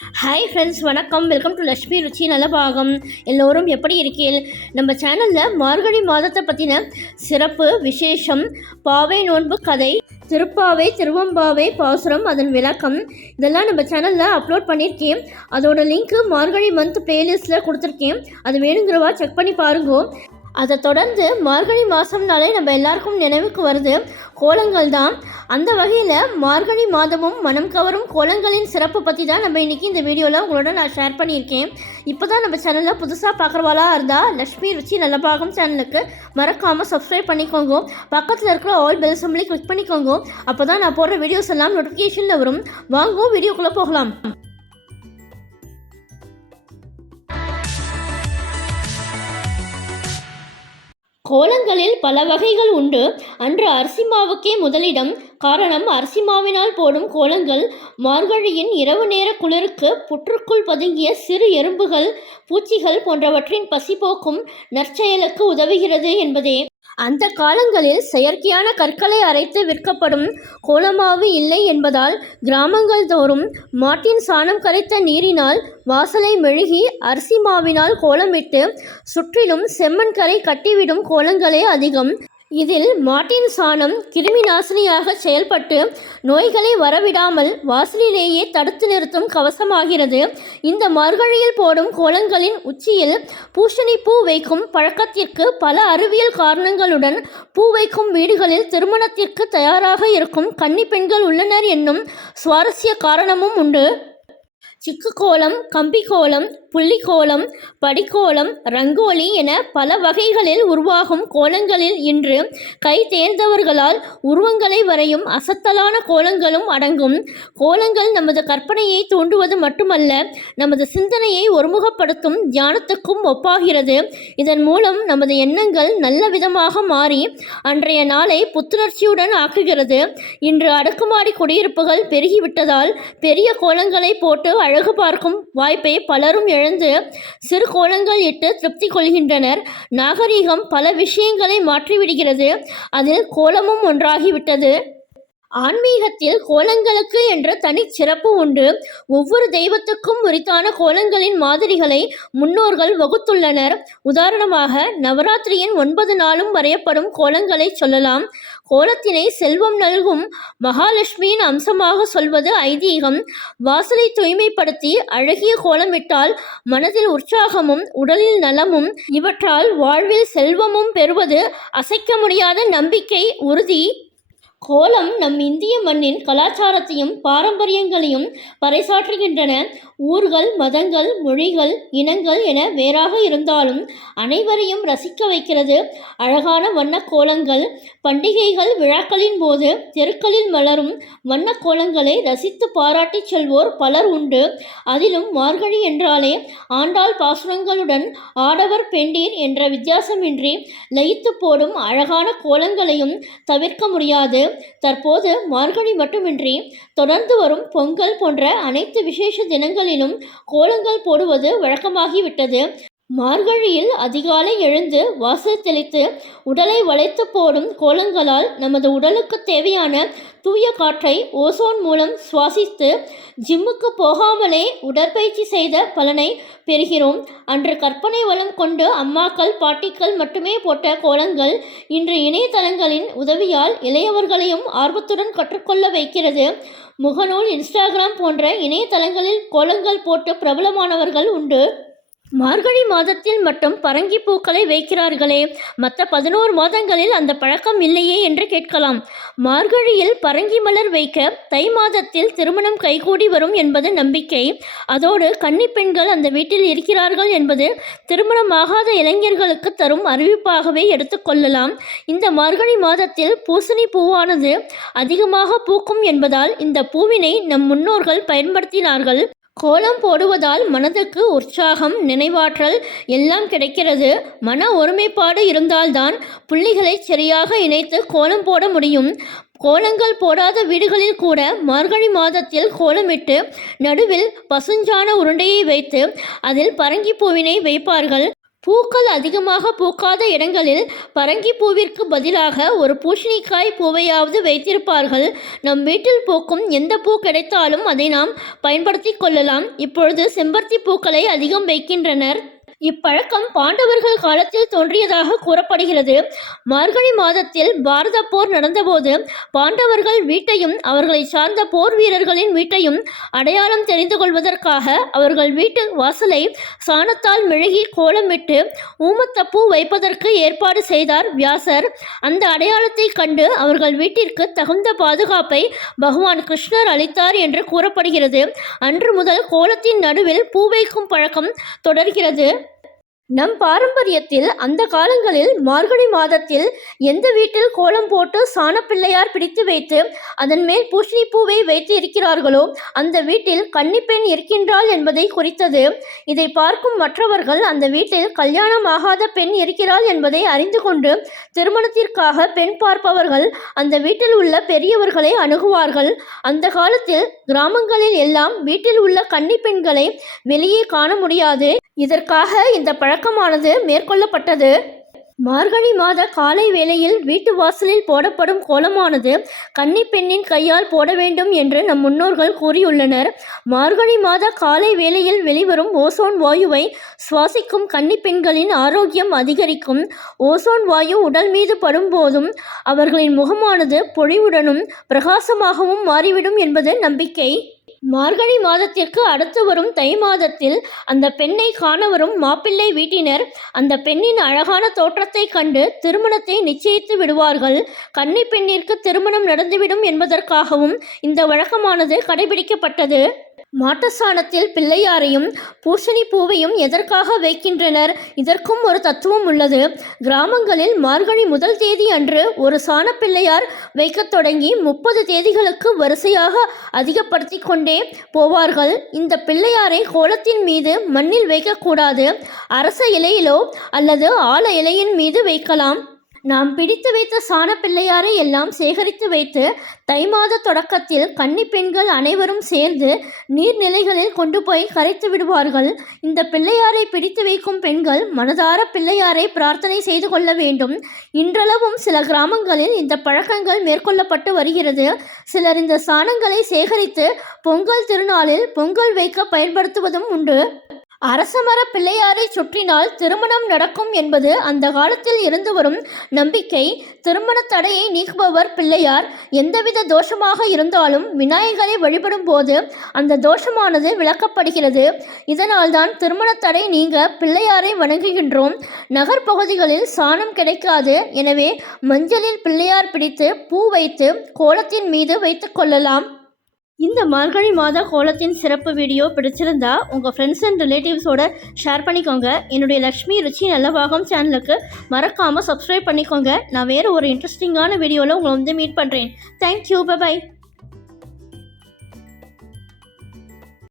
Hi friends, வணக்கம். Welcome to Lakshmi ருச்சி நல்ல பாகம். எல்லோரும் எப்படி இருக்கீர்கள்? நம்ம சேனலில் மார்கழி மாதத்தை பற்றின சிறப்பு விசேஷம், பாவை நோன்பு கதை, திருப்பாவை திருவம்பாவை பாசுரம், அதன் விளக்கம் இதெல்லாம் நம்ம சேனலில் அப்லோட் பண்ணியிருக்கேன். அதோட லிங்க்கு மார்கழி மந்த் பிளேலிஸ்ட்டில் கொடுத்துருக்கேன். அது வேணுங்கிறவா செக் பண்ணி பாருங்க. அதை தொடர்ந்து மார்கழி மாதம்னாலே நம்ம எல்லாருக்கும் நினைவுக்கு வருது கோலங்கள் தான். அந்த வகையில் மார்கழி மாதமும் மனம் கவரும் கோலங்களின் சிறப்பு பற்றி தான் நம்ம இன்றைக்கி இந்த வீடியோவில் உங்களோட நான் ஷேர் பண்ணியிருக்கேன். இப்போ தான் நம்ம சேனலில் புதுசாக பார்க்குறவாளா இருந்தால் லக்ஷ்மி ருச்சி நல்ல பாகம் சேனலுக்கு மறக்காமல் சப்ஸ்கிரைப் பண்ணிக்கோங்க. பக்கத்தில் இருக்கிற ஆல் பெல் சிம்பலை கிளிக் பண்ணிக்கோங்க. அப்போ தான் நான் போடுற வீடியோஸ் எல்லாம் நோட்டிஃபிகேஷனில் வரும். வாங்க வீடியோக்குள்ளே போகலாம். கோலங்களில் பல வகைகள் உண்டு. அன்று அரிசி மாவுக்கே முதலிடம். காரணம், அரிசி மாவினால் போடும் கோலங்கள் மார்கழியின் இரவு நேர குளிருக்கு புற்றுக்குள் பதுங்கிய சிறு எறும்புகள், பூச்சிகள் போன்றவற்றின் பசி போக்கும் நற்செயலுக்கு உதவுகிறது என்பதே. அந்த காலங்களில் செயற்கையான கற்களை அரைத்து விற்கப்படும் கோலமாவு இல்லை என்பதால் கிராமங்கள் தோறும் மாட்டின் சாணம் கரைத்த நீரினால் வாசலை மெழுகி அரிசி மாவினால் கோலமிட்டு சுற்றிலும் செம்மண் கரை கட்டிவிடும் கோலங்களே அதிகம். இதில் மாட்டின் சாணம் கிருமி நாசினியாக செயல்பட்டு நோய்களை வரவிடாமல் வாசலிலேயே தடுத்து நிறுத்தும் கவசமாகிறது. இந்த மார்கழியில் போடும் கோலங்களின் உச்சியில் பூசணி பூ வைக்கும் பழக்கத்திற்கு பல அறிவியல் காரணங்களுடன் பூ வைக்கும் வீடுகளில் திருமணத்திற்கு தயாராக இருக்கும் கன்னி பெண்கள் உள்ளனர் என்னும் சுவாரஸ்ய காரணமும் உண்டு. சிக்கு கோலம், கம்பி கோலம், புள்ளிக்கோலம், படிக்கோலம், ரங்கோலி என பல வகைகளில் உருவாகும் கோலங்களில் இன்று கை தேர்ந்தவர்களால் உருவங்களை வரையும் அசத்தலான கோலங்களும் அடங்கும். கோலங்கள் நமது கற்பனையை தூண்டுவது மட்டுமல்ல, நமது சிந்தனையை ஒருமுகப்படுத்தும் தியானத்துக்கும் ஒப்பாகிறது. இதன் மூலம் நமது எண்ணங்கள் நல்ல விதமாக மாறி அன்றைய நாளை புத்துணர்ச்சியுடன் ஆக்குகிறது. இன்று அடுக்குமாடி குடியிருப்புகள் பெருகிவிட்டதால் பெரிய கோலங்களை போட்டு அழகு பார்க்கும் வாய்ப்பை பலரும் இழந்து சிறு கோலங்கள் இட்டு திருப்தி கொள்கின்றனர். நாகரீகம் பல விஷயங்களை மாற்றிவிடுகிறது. அதில் கோலமும் ஒன்றாகிவிட்டது. ஆன்மீகத்தில் கோலங்களுக்கு என்ற தனி சிறப்பு உண்டு. ஒவ்வொரு தெய்வத்துக்கும் உரித்தான கோலங்களின் மாதிரிகளை முன்னோர்கள் வகுத்துள்ளனர். உதாரணமாக நவராத்திரியின் 9 நாளும் வரையப்படும் கோலங்களை சொல்லலாம். கோலத்தினை செல்வம் நல்கும் மகாலட்சுமியின் அம்சமாக சொல்வது ஐதீகம். வாசலை தூய்மைப்படுத்தி அழகிய கோலமிட்டால் மனதில் உற்சாகமும் உடலில் நலமும், இவற்றால் வாழ்வில் செல்வமும் பெறுவது அசைக்க முடியாத நம்பிக்கை உறுதி. கோலம் நம் இந்திய மண்ணின் கலாச்சாரத்தையும் பாரம்பரியங்களையும் பறைசாற்றுகின்றன. ஊர்கள், மதங்கள், மொழிகள், இனங்கள் என வேறாக இருந்தாலும் அனைவரையும் ரசிக்க வைக்கிறது அழகான வண்ண கோலங்கள். பண்டிகைகள், விழாக்களின் போது தெருக்களில் மலரும் வண்ண கோலங்களை ரசித்து பாராட்டி செல்வோர் பலர் உண்டு. அதிலும் மார்கழி என்றாலே ஆண்டாள் பாசுரங்களுடன் ஆடவர் பெண்டீர் என்ற வித்தியாசமின்றி லயித்து போடும் அழகான கோலங்களையும் தவிர்க்க முடியாது. தற்போது மார்கழி மட்டுமின்றி தொடர்ந்து வரும் பொங்கல் போன்ற அனைத்து விசேஷ தினங்களிலும் கோலங்கள் போடுவது வழக்கமாகிவிட்டது. மார்கழியில் அதிகாலை எழுந்து வாசல் தெளித்து உடலை வளைத்து போடும் கோலங்களால் நமது உடலுக்கு தேவையான தூய காற்றை ஓசோன் மூலம் சுவாசித்து ஜிம்முக்கு போகாமலே உடற்பயிற்சி செய்த பலனை பெறுகிறோம். அன்று கற்பனை வளம் கொண்டு அம்மாக்கள், பாட்டிகள் மட்டுமே போட்ட கோலங்கள் இன்று இணையதளங்களின் உதவியால் இளையவர்களையும் ஆர்வத்துடன் கற்றுக்கொள்ள வைக்கிறது. முகநூல், இன்ஸ்டாகிராம் போன்ற இணையதளங்களில் கோலங்கள் போட்டு பிரபலமானவர்கள் உண்டு. மார்கழி மாதத்தில் மட்டும் பரங்கி பூக்களை வைக்கிறார்களே, மற்ற 11 மாதங்களில் அந்த பழக்கம் இல்லையே என்று கேட்கலாம். மார்கழியில் பரங்கி மலர் வைக்க தை மாதத்தில் திருமணம் கைகூடி வரும் என்பது நம்பிக்கை. அதோடு கன்னி பெண்கள் அந்த வீட்டில் இருக்கிறார்கள் என்பது திருமணமாகாத இளைஞர்களுக்கு தரும் அறிவிப்பாகவே எடுத்துக்கொள்ளலாம். இந்த மார்கழி மாதத்தில் பூசணி பூவானது அதிகமாக பூக்கும் என்பதால் இந்த பூவினை நம் முன்னோர்கள் பயன்படுத்தினார்கள். கோலம் போடுவதால் மனதுக்கு உற்சாகம், நினைவாற்றல் எல்லாம் கிடைக்கிறது. மன ஒருமைப்பாடு இருந்தால்தான் புள்ளிகளை சரியாக இணைத்து கோலம் போட முடியும். கோலங்கள் போடாத வீடுகளில் கூட மார்கழி மாதத்தில் கோலமிட்டு நடுவில் பசுஞ்சாண உருண்டையை வைத்து அதில் பரங்கி பூவினை வைப்பார்கள். பூக்கள் அதிகமாக பூக்காத இடங்களில் பரங்கி பூவிற்கு பதிலாக ஒரு பூசணிக்காய் பூவையாவது வைத்திருப்பார்கள். நம் வீட்டில் பூக்கும் எந்த பூ கிடைத்தாலும் அதை நாம் பயன்படுத்தி கொள்ளலாம். இப்பொழுது செம்பருத்தி பூக்களை அதிகம் வைக்கின்றனர். இப்பழக்கம் பாண்டவர்கள் காலத்தில் தோன்றியதாக கூறப்படுகிறது. மார்கழி மாதத்தில் பாரத போர் நடந்தபோது பாண்டவர்கள் வீட்டையும் அவர்களை சார்ந்த போர் வீரர்களின் வீட்டையும் அடையாளம் தெரிந்து கொள்வதற்காக அவர்கள் வீட்டு வாசலை சாணத்தால் மெழுகி கோலமிட்டு ஊமத்தப்பூ வைப்பதற்கு ஏற்பாடு செய்தார் வியாசர். அந்த அடையாளத்தை கண்டு அவர்கள் வீட்டிற்கு தகுந்த பாதுகாப்பை பகவான் கிருஷ்ணர் அளித்தார் என்று கூறப்படுகிறது. அன்று முதல் கோலத்தின் நடுவில் பூ வைக்கும் பழக்கம் தொடர்கிறது. நம் பாரம்பரியத்தில் அந்த காலங்களில் மார்கழி மாதத்தில் எந்த வீட்டில் கோலம் போட்டு சாணப்பிள்ளையார் பிடித்து வைத்து அதன் மேல் பூசணி பூவை வைத்து இருக்கிறார்களோ அந்த வீட்டில் கன்னிப்பெண் இருக்கின்றாள் என்பதை குறித்தது. இதை பார்க்கும் மற்றவர்கள் அந்த வீட்டில் கல்யாணமாகாத பெண் இருக்கிறாள் என்பதை அறிந்து கொண்டு திருமணத்திற்காக பெண் பார்ப்பவர்கள் அந்த வீட்டில் உள்ள பெரியவர்களை அணுகுவார்கள். அந்த காலத்தில் கிராமங்களில் எல்லாம் வீட்டில் உள்ள கன்னி பெண்களை வெளியே காண முடியாது. இதற்காக இந்த பழக்கமானது மேற்கொள்ளப்பட்டது. மார்கழி மாத காலை வேளையில் வீட்டு வாசலில் போடப்படும் கோலமானது கன்னி பெண்ணின் கையால் போட வேண்டும் என்று நம் முன்னோர்கள் கூறியுள்ளனர். மார்கழி மாத காலை வேளையில் வெளிவரும் ஓசோன் வாயுவை சுவாசிக்கும் கன்னி பெண்களின் ஆரோக்கியம் அதிகரிக்கும். ஓசோன் வாயு உடல் மீது படும்போதும் அவர்களின் முகமானது பொழிவுடனும் பிரகாசமாகவும் மாறிவிடும் என்பது நம்பிக்கை. மார்கழி மாதத்திற்கு அடுத்து வரும் தை மாதத்தில் அந்த பெண்ணை காண வரும் மாப்பிள்ளை வீட்டினர் அந்த பெண்ணின் அழகான தோற்றத்தை கண்டு திருமணத்தை நிச்சயித்து விடுவார்கள். கன்னி பெண்ணிற்கு திருமணம் நடந்துவிடும் என்பதற்காகவும் இந்த வழக்கமானது கடைபிடிக்கப்பட்டது. மாட்டுச்சாணத்தில் பிள்ளையாரையும் பூசணி பூவையும் எதற்காக வைக்கின்றனர்? இதற்கும் ஒரு தத்துவம் உள்ளது. கிராமங்களில் மார்கழி முதல் தேதி அன்று ஒரு சாணப்பிள்ளையார் வைக்கத் தொடங்கி 30 தேதிகளுக்கு வரிசையாக அதிகப்படுத்தி கொண்டே போவார்கள். இந்த பிள்ளையாரை கோலத்தின் மீது மண்ணில் வைக்கக்கூடாது. அரச இலையிலோ அல்லது ஆல இலையின் மீது வைக்கலாம். நாம் பிடித்து வைத்த சாணப்பிள்ளையாரை எல்லாம் சேகரித்து வைத்து தை மாத தொடக்கத்தில் கன்னி பெண்கள் அனைவரும் சேர்ந்து நீர்நிலைகளில் கொண்டு போய் கரைத்து விடுவார்கள். இந்த பிள்ளையாரை பிடித்து வைக்கும் பெண்கள் மனதார பிள்ளையாரை பிரார்த்தனை செய்து கொள்ள வேண்டும். இன்றளவும் சில கிராமங்களில் இந்த பழக்கங்கள் மேற்கொள்ளப்பட்டு வருகிறது. சிலர் இந்த சாணங்களை சேகரித்து பொங்கல் திருநாளில் பொங்கல் வைக்க பயன்படுத்துவதும் உண்டு. அரசமர பிள்ளையாரை சுற்றினால் திருமணம் நடக்கும் என்பது அந்த காலத்தில் இருந்து வரும் நம்பிக்கை. திருமண தடையை நீக்குபவர் பிள்ளையார். எந்தவித தோஷமாக இருந்தாலும் விநாயகரை வழிபடும் போது அந்த தோஷமானது விளக்கப்படுகிறது. இதனால்தான் திருமண தடை நீங்க பிள்ளையாரை வணங்குகின்றோம். நகர்ப்பகுதிகளில் சாணம் கிடைக்காது. எனவே மஞ்சளில் பிள்ளையார் பிடித்து பூ வைத்து கோலத்தின் மீது வைத்து கொள்ளலாம். இந்த மார்கழி மாத கோலத்தின் சிறப்பு வீடியோ பிடிச்சிருந்தா உங்கள் ஃப்ரெண்ட்ஸ் அண்ட் ரிலேட்டிவ்ஸோட ஷேர் பண்ணிக்கோங்க. என்னுடைய லக்ஷ்மி ருச்சி நல்லபாகம் சேனலுக்கு மறக்காமல் சப்ஸ்கிரைப் பண்ணிக்கோங்க. நான் வேறு ஒரு இன்ட்ரெஸ்டிங்கான வீடியோவில் உங்களை மீட் பண்ணுறேன். Thank you, by.